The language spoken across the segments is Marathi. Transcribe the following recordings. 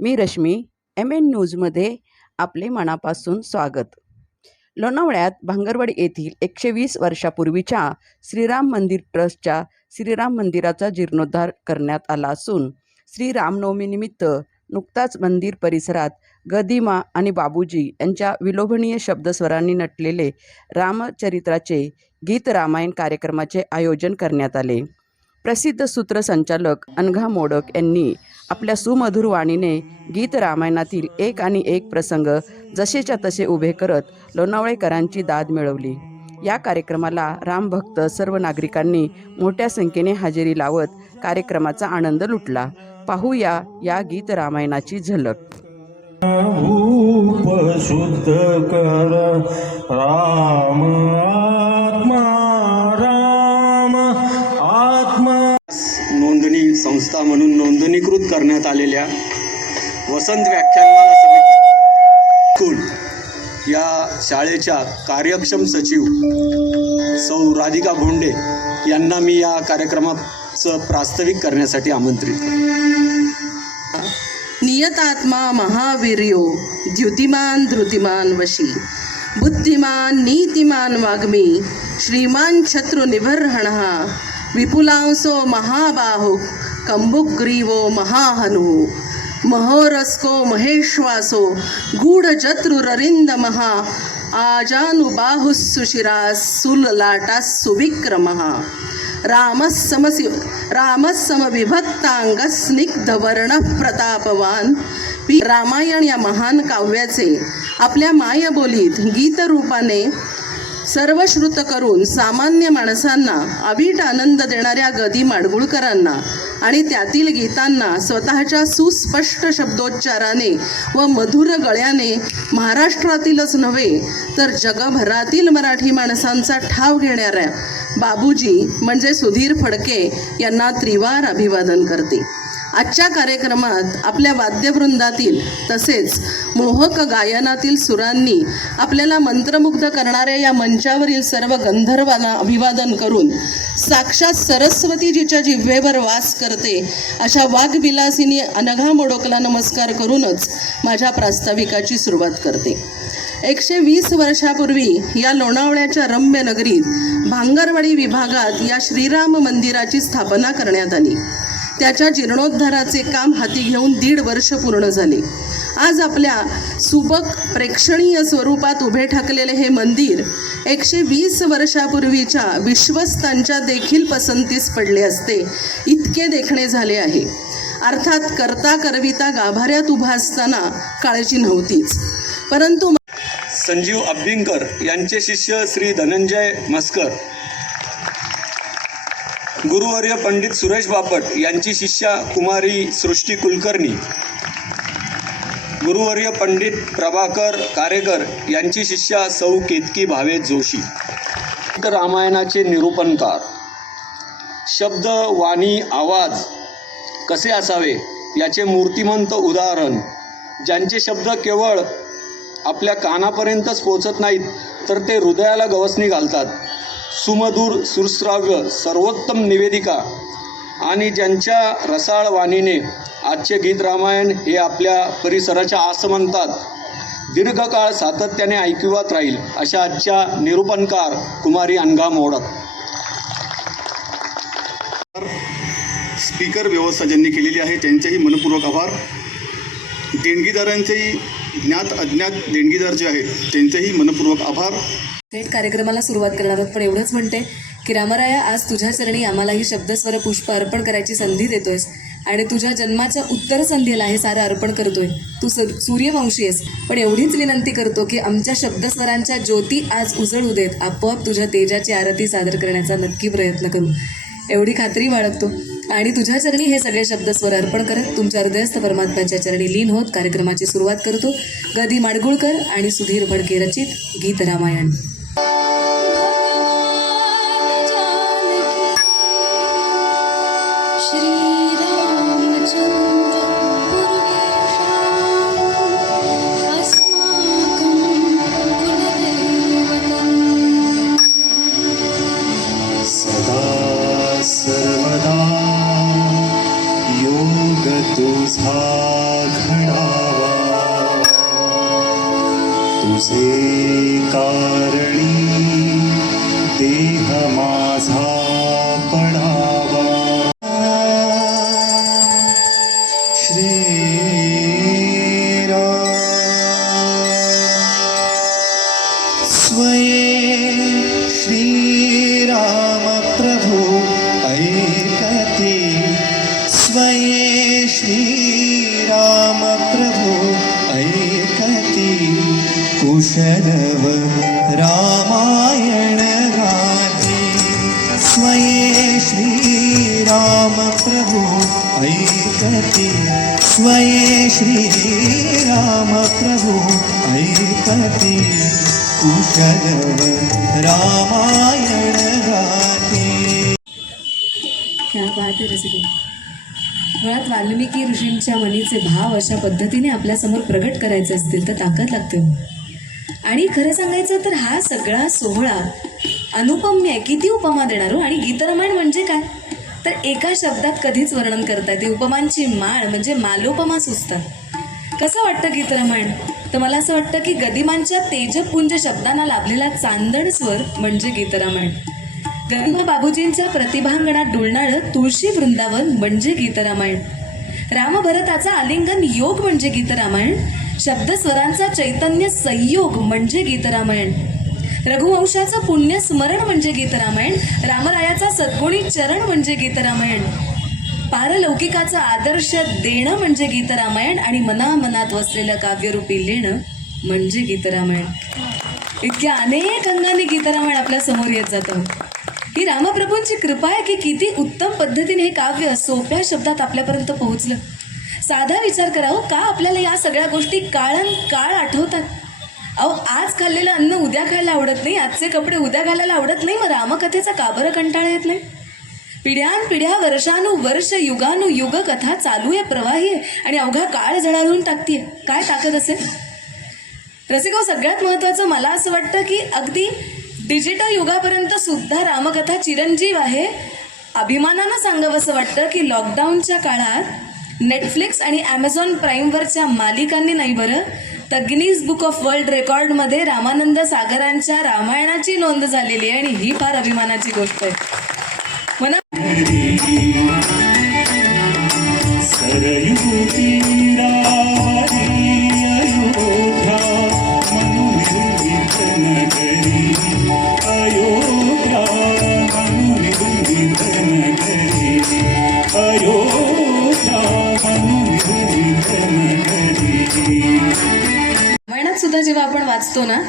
मी रश्मी एम एन न्यूजमध्ये आपले मनापासून स्वागत. लोणावळ्यात भांगरवाडी येथील एकशे वीस वर्षापूर्वीच्या श्रीराम मंदिर ट्रस्टच्या श्रीराम मंदिराचा जीर्णोद्धार करण्यात आला असून श्री रामनवमीनिमित्त नुकताच मंदिर परिसरात गदिमा आणि बाबूजी यांच्या विलोभनीय शब्दस्वरांनी नटलेले रामचरित्राचे गीत रामायण कार्यक्रमाचे आयोजन करण्यात आले. प्रसिद्ध सूत्रसंचालक अनघा मोडक यांनी आपल्या सुमधुर वाणीने गीत रामायणातील एक आणि एक प्रसंग जसेच्या तसे उभे करत लोणावळेकरांची दाद मिळवली. या कार्यक्रमाला रामभक्त सर्व नागरिकांनी मोठ्या संख्येने हजेरी लावत कार्यक्रमाचा आनंद लुटला. पाहूया या गीत रामायणाची झलक. शुद्ध कर राम आत्मा संस्था म्हणून नोंदणीकृत करण्यात आलेल्या वसंत व्याख्यानमाला समिती स्कूल या शाळेच्या कार्यक्षम सचिव सौ राधिका भोंडे यांना मी या कार्यक्रमाचं प्रास्ताविक करण्यासाठी आमंत्रित नियतात्मा महावीर्यो द्युतिमान धृतिमान वशी बुद्धिमान नीतिमान वाग्मी श्रीमान शत्रुनिभर्हणः विपुलांसो महाबाहो कंबुग्रीवो महाहनु महोरस्को महेश्वासो गूढजत्रुररिन्दमः आजानुबाहुः सुशिराः सुललाटाः सुविक्रमः रामः समसि रामः समविभक्तांग स्निग्धवर्णः प्रतापवान रामायण या महान काव्याचे आपल्या मायबोलीत गीतरूपाने सर्वश्रुत करून सामान्य माणसांना अवीट आनंद देणाऱ्या गदी माडगुळकरांना आणि त्यातील गीतांना स्वतःच्या सुस्पष्ट शब्दोच्चाराने व मधुर गळ्याने महाराष्ट्रातीलच नव्हे तर जगभरातील मराठी माणसांचा ठाव घेणाऱ्या बाबूजी म्हणजे सुधीर फडके यांना त्रिवार अभिवादन करते. आजच्या कार्यक्रमात आपल्या वाद्यवृंदातील तसेच मोहक गायनातील सुरांनी आपल्याला मंत्रमुग्ध करणाऱ्या या मंचावरील सर्व गंधर्वांना अभिवादन करून साक्षात सरस्वतीजीच्या जिव्हेवर वास करते अशा वाघविलासिनी अनघा मोडोकला नमस्कार करूनच माझ्या प्रास्ताविकाची सुरुवात करते. एकशे वीस वर्षापूर्वी या लोणावळ्याच्या रम्य नगरीत भांगरवाडी विभागात या श्रीराम मंदिराची स्थापना करण्यात आली. त्याच्या जीर्णोद्धाराचे काम हाती घेऊन दीड वर्ष पूर्ण झाले. आज आपल्या सुबक प्रेक्षणीय स्वरूपात उभे ठाकलेले हे मंदिर एकशे वीस वर्षापूर्वीच्या विश्वस्तांच्या देखील पसंतीस पडले असते इतके देखणे झाले आहे. अर्थात करता करविता गाभाऱ्यात उभा असताना काळजी नव्हतीच. परंतु संजीव अभ्यंकर यांचे शिष्य श्री धनंजय मस्कर गुरुवर्य पंडित सुरेश बापट यांची शिष्या कुमारी सृष्टी कुलकर्णी. गुरुवर्य पंडित प्रभाकर कारेकर यांची शिष्या सौ केतकी भावे जोशी. रामायणाचे निरूपणकार. शब्द वाणी आवाज कसे असावे याचे मूर्तिमंत उदाहरण. ज्यांचे शब्द केवळ आपल्या कानापर्यंतच पोचत नाहीत तर ते हृदयाला गवसणी घालतात. सुमधुर सुरश्राव्य सर्वोत्तम निवेदिका आणि ज्यांच्या रसाळ वाणीने आजचे गीत रामायण हे आपल्या परिसराच्या आसमंतात दीर्घकाळ सातत्याने ऐकिवात राहील अशा आजच्या निरूपणकार कुमारी अनघा मोडक स्पीकर व्यवस्था ज्यांनी केलेली आहे त्यांचेही मनपूर्वक आभार. देणगीदारांचेही ज्ञात अज्ञात देणगीदार जे आहेत त्यांचेही मनपूर्वक आभार. थेट कार्यक्रमाला सुरुवात करणार आहोत. पण एवढंच म्हणते की रामराया आज तुझ्या चरणी आम्हाला ही शब्दस्वर पुष्प अर्पण करायची संधी देतोयस. आणि तुझ्या जन्माच्या उत्तर संध्येला हे सारं अर्पण करतोय. तू सूर्यवंशी आहेस. पण एवढीच विनंती करतो की आमच्या शब्दस्वरांच्या ज्योती आज उजळू देत आपोआप तुझ्या तेजाची आरती सादर करण्याचा नक्की प्रयत्न करू. एवढी खात्री बाळगतो. आणि तुझ्या चरणी हे सगळे शब्दस्वर अर्पण करत तुमच्या हृदयस्थ परमात्म्याच्या चरणी लीन होत कार्यक्रमाची सुरुवात करतो. गदी माडगुळकर आणि सुधीर भडके रचित गीत रामायण. तुझा घडावा. तुझे कारण कुशलव रामायण गाते स्वये श्रीराम प्रभु ऐकते. स्वये श्रीराम प्रभु ऐकते. कुशलव रामायण गाते क्या बात है रसिको मुळात वाल्मिकी ऋषींच्या मनीचे भाव अशा पद्धतीने आपल्यासमोर प्रगट करायचे असतील तर ताकद लागते हो. आणि खरं सांगायचं तर हा सगळा सोहळा अनुपम्य आहे किती उपमा देणार हो? आणि गीतरामायण म्हणजे काय? तर एका शब्दात कधीच वर्णन करता येते उपमांची माळ म्हणजे मालोपमा सुचतात कसं वाटतं गीतरामायण तर मला असं वाटतं की गदिमांच्या तेजपुंज शब्दांना लाभलेला चांदण स्वर म्हणजे गीतरामायण गदिमा बाबूजींच्या प्रतिभांगणात डुलणारं तुळशी वृंदावन म्हणजे गीतरामायण रामभरताचा आलिंगन योग म्हणजे गीतरामायण शब्दस्वरांचा चैतन्य संयोग म्हणजे गीतरामायण. रघुवंशाचं पुण्य स्मरण म्हणजे गीतरामायण. रामरायाचा सद्गुणी चरण म्हणजे गीतरामायण. पारलौकिकाचा आदर्श देणं म्हणजे गीतरामायण आणि मनामनात वसलेलं काव्यरूपी लिहिणं म्हणजे गीतरामायण. इतक्या अनेक अंगाने गीतरामायण आपल्यासमोर येत जातं. ही रामप्रभूंची कृपा आहे की किती उत्तम पद्धतीने हे काव्य सोप्या शब्दात आपल्यापर्यंत पोहोचलं. साधा विचार करा हो का आपल्याला या सगळ्या गोष्टी काळन काळ आठवतात? अहो आज खाल्लेलं अन्न उद्या खायला आवडत नाही आजचे कपडे उद्या घालायला आवडत नाही मग रामकथेचा का बरं कंटाळा येत नाही? पिढ्यानपिढ्या वर्षानुवर्ष युगानुयुग कथा चालू आहे प्रवाही आहे आणि अवघा काळ झळाळून टाकतीये. काय ताकद असेल? रसिको हो, सगळ्यात महत्त्वाचं मला असं वाटतं की अगदी डिजिटल युगापर्यंत सुद्धा रामकथा चिरंजीव आहे. अभिमानानं सांगावं असं वाटतं की लॉकडाऊनच्या काळात नेटफ्लिक्स आणि ॲमेझॉन प्राईमवरच्या मालिकांनी नाही बरं? तर गिनीज बुक ऑफ वर्ल्ड रेकॉर्डमध्ये रामानंद सागरांच्या रामायणाची नोंद झालेली आहे आणि ही फार अभिमानाची गोष्ट आहे. हो मना आपण वाचतो ना?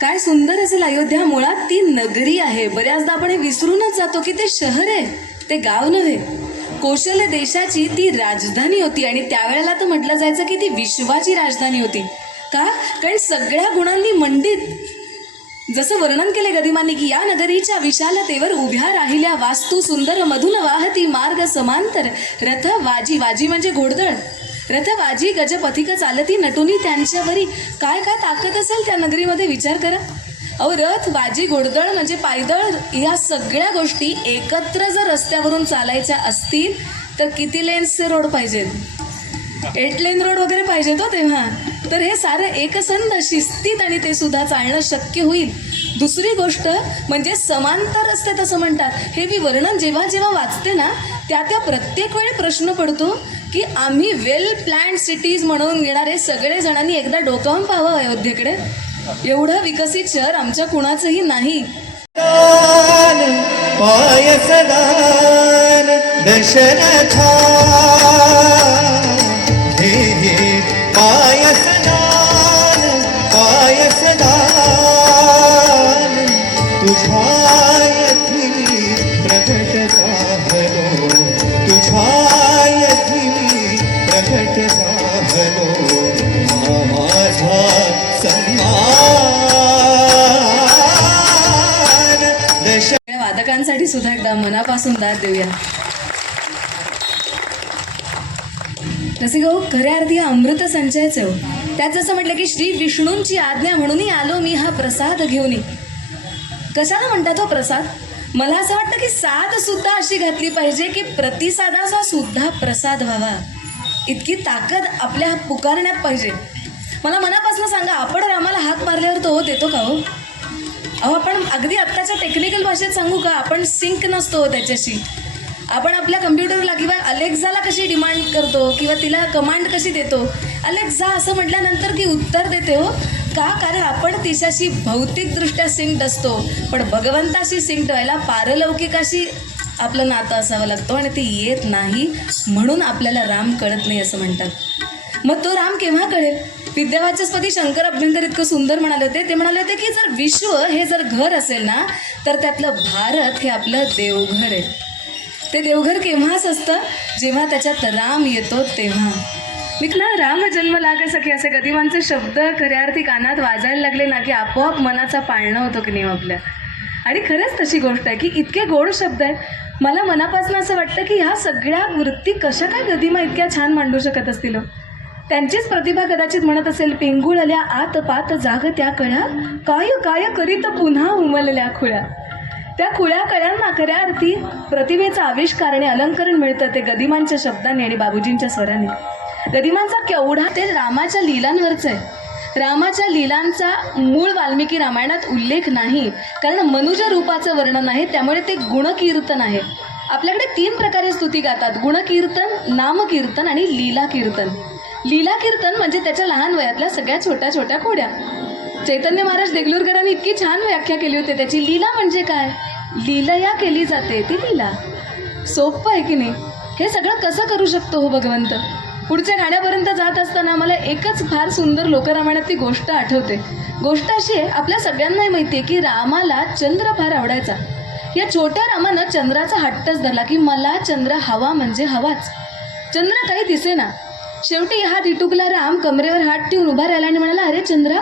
काय सुंदर असेल अयोध्या मुळात ती नगरी आहे. बऱ्याचदा आपण हे विसरूनच जातो की ते शहर आहे ते गाव नव्हे. कौशल्य देशाची ती राजधानी होती आणि त्यावेळेला तर म्हटलं जायचं की ती विश्वाची राजधानी होती. का? कारण सगळ्या गुणांनी मंडित. जसं वर्णन केले गदिमांनी की या नगरीच्या विशालतेवर उभ्या राहिल्या वास्तू सुंदर मधुन वाहती मार्ग समांतर रथ वाजी वाजी म्हणजे घोडदळ. रथ वाजी गजपथिक चालती नटुनी त्यांच्यावरी काय काय ताकद असेल त्या नगरीमध्ये विचार करा. अहो रथ वाजी घोडदळ म्हणजे पायदळ या सगळ्या गोष्टी एकत्र जर रस्त्यावरून चालायच्या असतील तर किती लेन्सचे रोड पाहिजेत? एट लेन रोड वगैरे पाहिजेत हो तेव्हा. तर हे सारं एकसंध शिस्तीत आणि ते सुद्धा चालणं शक्य होईल. दुसरी गोष्ट म्हणजे समांतर रस्ते तसं म्हणतात. हे मी वर्णन जेव्हा जेव्हा वाचते ना त्या त्या प्रत्येक वेळी प्रश्न पडतो की आम्ही वेल प्लॅन्ड सिटीज म्हणून घेणारे सगळे जणांनी एकदा डोकावून पाहावं अयोध्येकडे. एवढं विकसित शहर आमच्या कुणाचंही नाही. तुझा प्रकट सुद्धा एकदा मनापासून दाद देऊया. रसिको खऱ्या अर्थी हा अमृत संचयच हो. त्यात जसं म्हटलं की श्री विष्णूंची आज्ञा म्हणूनही आलो मी हा प्रसाद घेऊन कशाला म्हणतात हो प्रसाद? मला असं वाटतं की साथ सुद्धा अशी घातली पाहिजे की प्रतिसादाचा सुद्धा प्रसाद व्हावा. इतकी ताकद आपल्या पुकारण्यात पाहिजे. मला मनापासून सांगा आपण रामाला हाक मारल्यावर तो देतो का हो? अहो आपण अगदी आत्ताच्या टेक्निकल भाषेत सांगू का? आपण सिंक नसतो त्याच्याशी. आपण आपल्या कम्प्युटरला किंवा अलेक्झाला कशी डिमांड करतो किंवा तिला कमांड कशी देतो? अलेक्झा असं म्हटल्यानंतर ती उत्तर देते हो. का? कारण आपण तिच्याशी भौतिकदृष्ट्या सिंक्ड असतो. पण भगवंताशी सिंक्ड व्हायला पारलौकिकाशी आपलं नातं असावं लागतं आणि ते येत नाही म्हणून आपल्याला राम कळत नाही असं म्हणतात. मग तो राम केव्हा कळेल? विद्यावाचस्पती शंकर अभ्यंकर इतकं सुंदर म्हणाले होते. ते म्हणाले होते की जर विश्व हे जर घर असेल ना तर त्यातलं भारत हे आपलं देवघर आहे. ते देवघर केव्हाच असतं? जेव्हा त्याच्यात राम येतो तेव्हा. मी ना राम जन्म लाग सखी असे गदिमांचे शब्द खऱ्या अर्थी कानात वाजायला लागले ना की आपोआप मनाचा पाळणं होतो की नाही हो आपल्या. आणि खरंच तशी गोष्ट आहे की इतके गोड शब्द आहेत. मला मनापासून असं वाटतं की ह्या सगळ्या वृत्ती कशा काय गदिमा इतक्या छान मांडू शकत असतील हो? त्यांचीच प्रतिभा कदाचित म्हणत असेल पिंगुळल्या आत पात जाग त्या कळ्या काय काय करीत पुन्हा उमलल्या खुळ्या. त्या खुळ्या कळ्यांना खऱ्या अर्थी प्रतिभेचा आविष्कार आणि अलंकरण मिळतं ते गदिमांच्या शब्दांनी आणि बाबूजींच्या स्वराने. गदिमांचा केवढा ते रामाच्या लिलांवरचं आहे. रामाच्या लीलांचा मूळ वाल्मिकी रामायणात उल्लेख नाही कारण मनुज रूपाचं वर्णन आहे त्यामुळे ते गुणकीर्तन आहे. आपल्याकडे तीन प्रकारे स्तुती गातात गुणकीर्तन नामकीर्तन आणि लीला कीर्तन लीला कीर्तन म्हणजे त्याच्या लहान वयातल्या सगळ्या छोट्या छोट्या खोड्या. चैतन्य महाराज देगलूरकरांनी इतकी छान व्याख्या केली होती त्याची. लीला म्हणजे काय? लीलया केली जाते ती लीला. सोपं आहे की नाही? हे सगळं कसं करू शकतो हो भगवंत? पुढच्या गाण्यापर्यंत जात असताना मला एकच फार सुंदर लोकरामायणातली गोष्ट आठवते. गोष्ट अशी आहे आपल्या सगळ्यांनाही माहिती आहे की रामाला चंद्र फार आवडायचा. या छोट्या रामानं चंद्राचा हट्टच धरला की मला चंद्र हवा म्हणजे हवाच. चंद्र काही दिसेना. शेवटी हा रिटुकला राम कमरेवर हात ठेवून उभा राहिला आणि म्हणाला अरे चंद्रा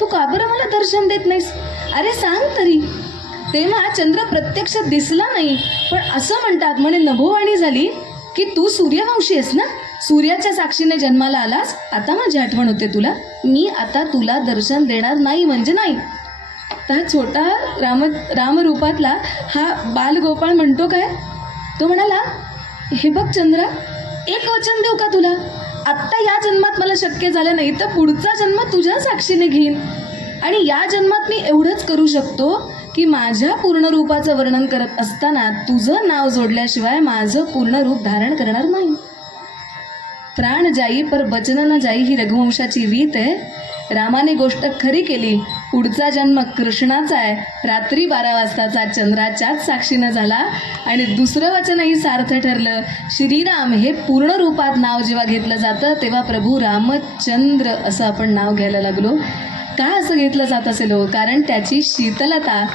तू का बरं मला दर्शन देत नाहीस? अरे सांग तरी. तेव्हा चंद्र प्रत्यक्ष दिसला नाही पण असं म्हणतात म्हणे नभोवाणी झाली की तू सूर्यवंशी आहेस ना? सूर्याच्या साक्षीने जन्माला आलास आता माझी आठवण होते तुला. मी आता तुला दर्शन देणार नाही म्हणजे नाही. तर हा छोटा राम रामरूपातला हा बालगोपाळ म्हणतो काय? तो म्हणाला हे बघ चंद्रा एक वचन देऊ का तुला? आत्ता या जन्मात मला शक्य झालं नाही तर पुढचा जन्म तुझ्या साक्षीने घेईन. आणि या जन्मात मी एवढंच करू शकतो की माझ्या पूर्ण रूपाचं वर्णन करत असताना तुझं नाव जोडल्याशिवाय माझं पूर्ण रूप धारण करणार नाही. प्राण जाई पर बचन न जाई ही रघुवंशाची रीत आहे. रामाने गोष्ट खरी केली. पुढचा जन्म कृष्णाचा आहे. रात्री बारा वाजताचा चंद्राच्याच साक्षीनं झाला. आणि दुसरं वचनही सार्थ ठरलं. श्रीराम हे पूर्ण रूपात नाव जेव्हा घेतलं जातं तेव्हा प्रभू रामचंद्र असं आपण नाव घ्यायला लागलो. का असं घेतलं जात असेल हो? कारण त्याची शीतलता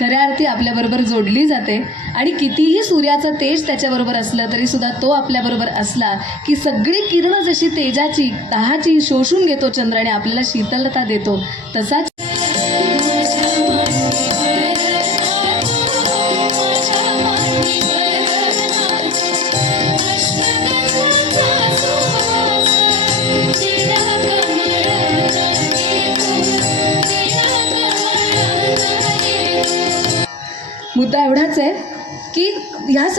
खऱ्या अर्थी आपल्याबरोबर जोडली जाते. आणि कितीही सूर्याचं तेज त्याच्याबरोबर असलं तरी सुद्धा तो आपल्याबरोबर असला की सगळी किरणं जशी तेजाची तहाची शोषून घेतो चंद्राने आपल्याला शीतलता देतो. तसाच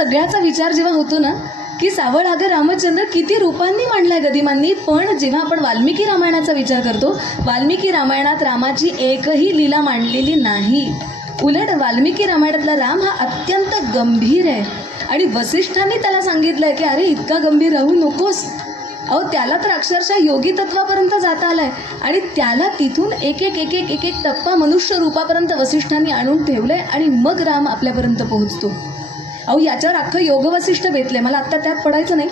सगळ्याचा विचार जेव्हा होतो ना की सावळ अगं रामचंद्र किती रूपांनी मांडलाय गदिमांनी पण जेव्हा आपण वाल्मिकी रामायणाचा विचार करतो वाल्मिकी रामायणात रामाची एकही लीला मांडलेली नाही. उलट वाल्मिकी रामायणातला राम हा अत्यंत गंभीर आहे. आणि वसिष्ठांनी त्याला सांगितलंय की अरे इतका गंभीर राहू नकोस. अहो त्याला तर अक्षरशः योगी तत्वापर्यंत जाता आलाय. आणि त्याला तिथून एक एक एक एक एक एक टप्पा मनुष्य रूपापर्यंत वसिष्ठांनी आणून ठेवलंय आणि मग राम आपल्यापर्यंत पोहोचतो. अहो याच्यावर अख्खं योग वसिष्ठ बेतले मला आत्ता त्यात पडायचं नाही.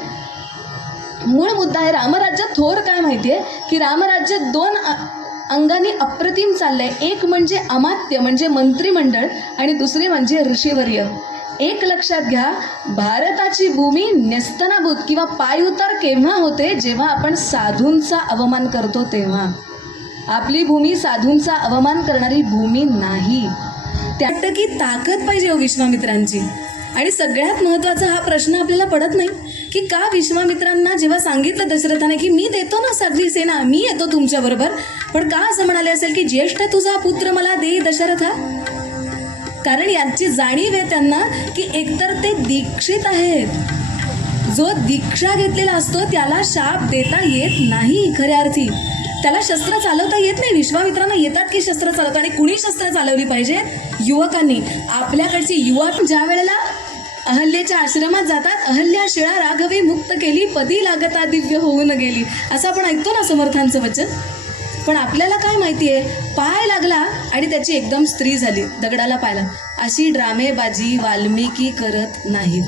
मूळ मुद्दा आहे रामराज्य थोर काय माहिती आहे की रामराज्य दोन अंगाने अप्रतिम चाललंय. एक म्हणजे अमात्य म्हणजे मंत्रिमंडळ आणि दुसरे म्हणजे ऋषीवर्य. एक लक्षात घ्या भारताची भूमी नेस्तनाभूत किंवा पायउतार केव्हा होते? जेव्हा आपण साधूंचा अवमान करतो तेव्हा. आपली भूमी साधूंचा अवमान करणारी भूमी नाही. त्यात की ताकद पाहिजे हो विश्वामित्रांची. आणि सगळ्यात महत्त्वाचा हा प्रश्न आपल्याला पडत नाही की का विश्वामित्रांना जेव्हा सांगितलं दशरथाने की मी देतो ना सगळी सेना मी येतो तुमच्याबरोबर पण का असं म्हणाले असेल की ज्येष्ठ तुझा पुत्र मला देई दशरथा? कारण याची जाणीव आहे त्यांना की एकतर ते दीक्षित आहेत. जो दीक्षा घेतलेला असतो त्याला शाप देता येत नाही खऱ्या अर्थी. त्याला शस्त्र चालवता येत नाही. विश्वामित्रांना येतात की शस्त्र चालवता आणि कुणी शस्त्र चालवली पाहिजे? युवकांनी. आपल्याकडची युवा ज्या वेळेला अहल्येच्या आश्रमात जातात अहल्या शिळा राघवी मुक्त केली पदी लागता दिव्य होऊन गेली. असं आपण ऐकतो ना समर्थांचं वचन? पण आपल्याला काय माहिती आहे पाय लागला आणि त्याची एकदम स्त्री झाली दगडाला पायला अशी ड्रामेबाजी वाल्मिकी करत नाहीत.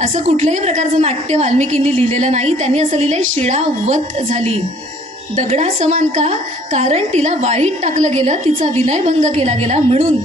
असं कुठल्याही प्रकारचं नाट्य वाल्मिकींनी लिहिलेलं नाही. त्यांनी असं लिहिलंय शिळावत झाली. दगडा समान का? कारण तिला वाळीत टाकलं गेलं तिचा विनयभंग केला गेला म्हणून.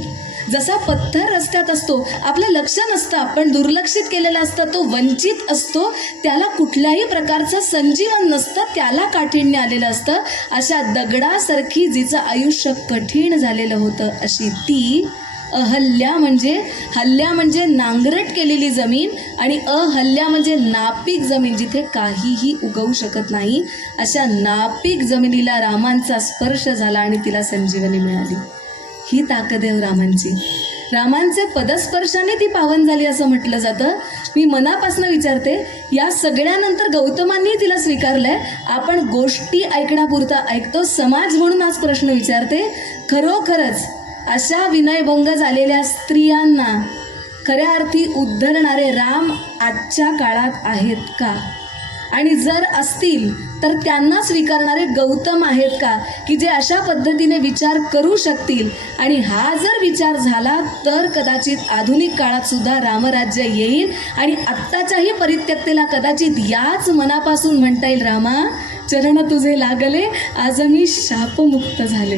जसा पत्थर रस्त्यात असतो आपलं लक्ष नसतं पण दुर्लक्षित केलेला असतं तो वंचित असतो त्याला कुठल्याही प्रकारचं संजीवन नसतं त्याला काठिण्य आलेलं असतं. अशा दगडासारखी जिचं आयुष्य कठीण झालेलं होतं अशी ती अहल्या म्हणजे हल्ल्या म्हणजे नांगरट केलेली जमीन आणि अहल्या म्हणजे नापीक जमीन जिथे काहीही उगवू शकत नाही. अशा नापीक जमिनीला रामांचा स्पर्श झाला आणि तिला संजीवनी मिळाली. ही ताकद आहे रामांची. रामांचे पदस्पर्शाने ती पावन झाली असं म्हटलं जातं. मी मनापासून विचारते या सगळ्यानंतर गौतमांनी तिला स्वीकारलंय? आपण गोष्टी ऐकण्यापुरता ऐकतो समाज म्हणून आज प्रश्न विचारते. खरोखरच अशा विनयभंग झालेल्या स्त्रियांना खऱ्या अर्थी उद्धरणारे राम आजच्या काळात आहेत का? आणि जर असतील तर त्यांना स्वीकारणारे गौतम आहेत का? की जे अशा पद्धतीने विचार करू शकतील? आणि हा जर विचार झाला तर कदाचित आधुनिक काळात सुद्धा रामराज्य येईल आणि आत्ताच्याही परित्यक्तेला कदाचित याच मनापासून म्हणता येईल रामा चरण तुझे लागले आज मी शापमुक्त झाले.